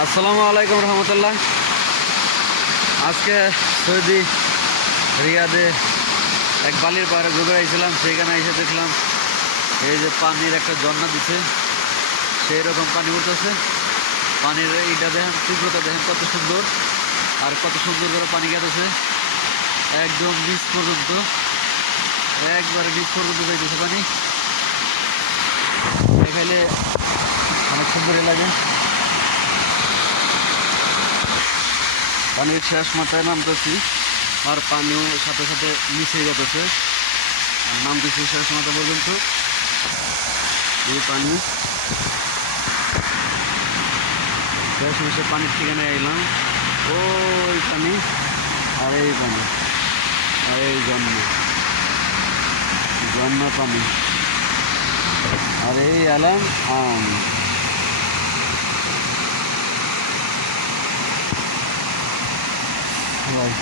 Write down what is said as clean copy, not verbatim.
আসসালামু আলাইকুম রহমতুল্লাহ। আজকে সৌদি রিয়াদে এক বালির পাহাড়ে ঘুরে আইছিলাম। সেখানে এসে দেখলাম এই যে পানির একটা ঝর্ণা দিছে, সেই রকম পানি উঠতেছে। পানির এইটা দেখেন, তীব্রতা দেখেন কত সুন্দর, আর কত সুন্দর করে পানি গেতেছে একদম নিচ পর্যন্ত, একবারে নিচ পর্যন্ত যাইতেছে পানি। দেখাইলে অনেক সুন্দর লাগে। পানির শেষ মাথায় নামতেছি, আর পানিও সাথে সাথে মিশে যেতেছে, আর নামতেছি শেষ মাথা পর্যন্ত। এই পানি শেষ মিশে পানির ঠিকানায় আইলাম। ওই পানি, আর এই পানি, আর এই ঝর্ণা পানি, আর এই এলাম ভাই।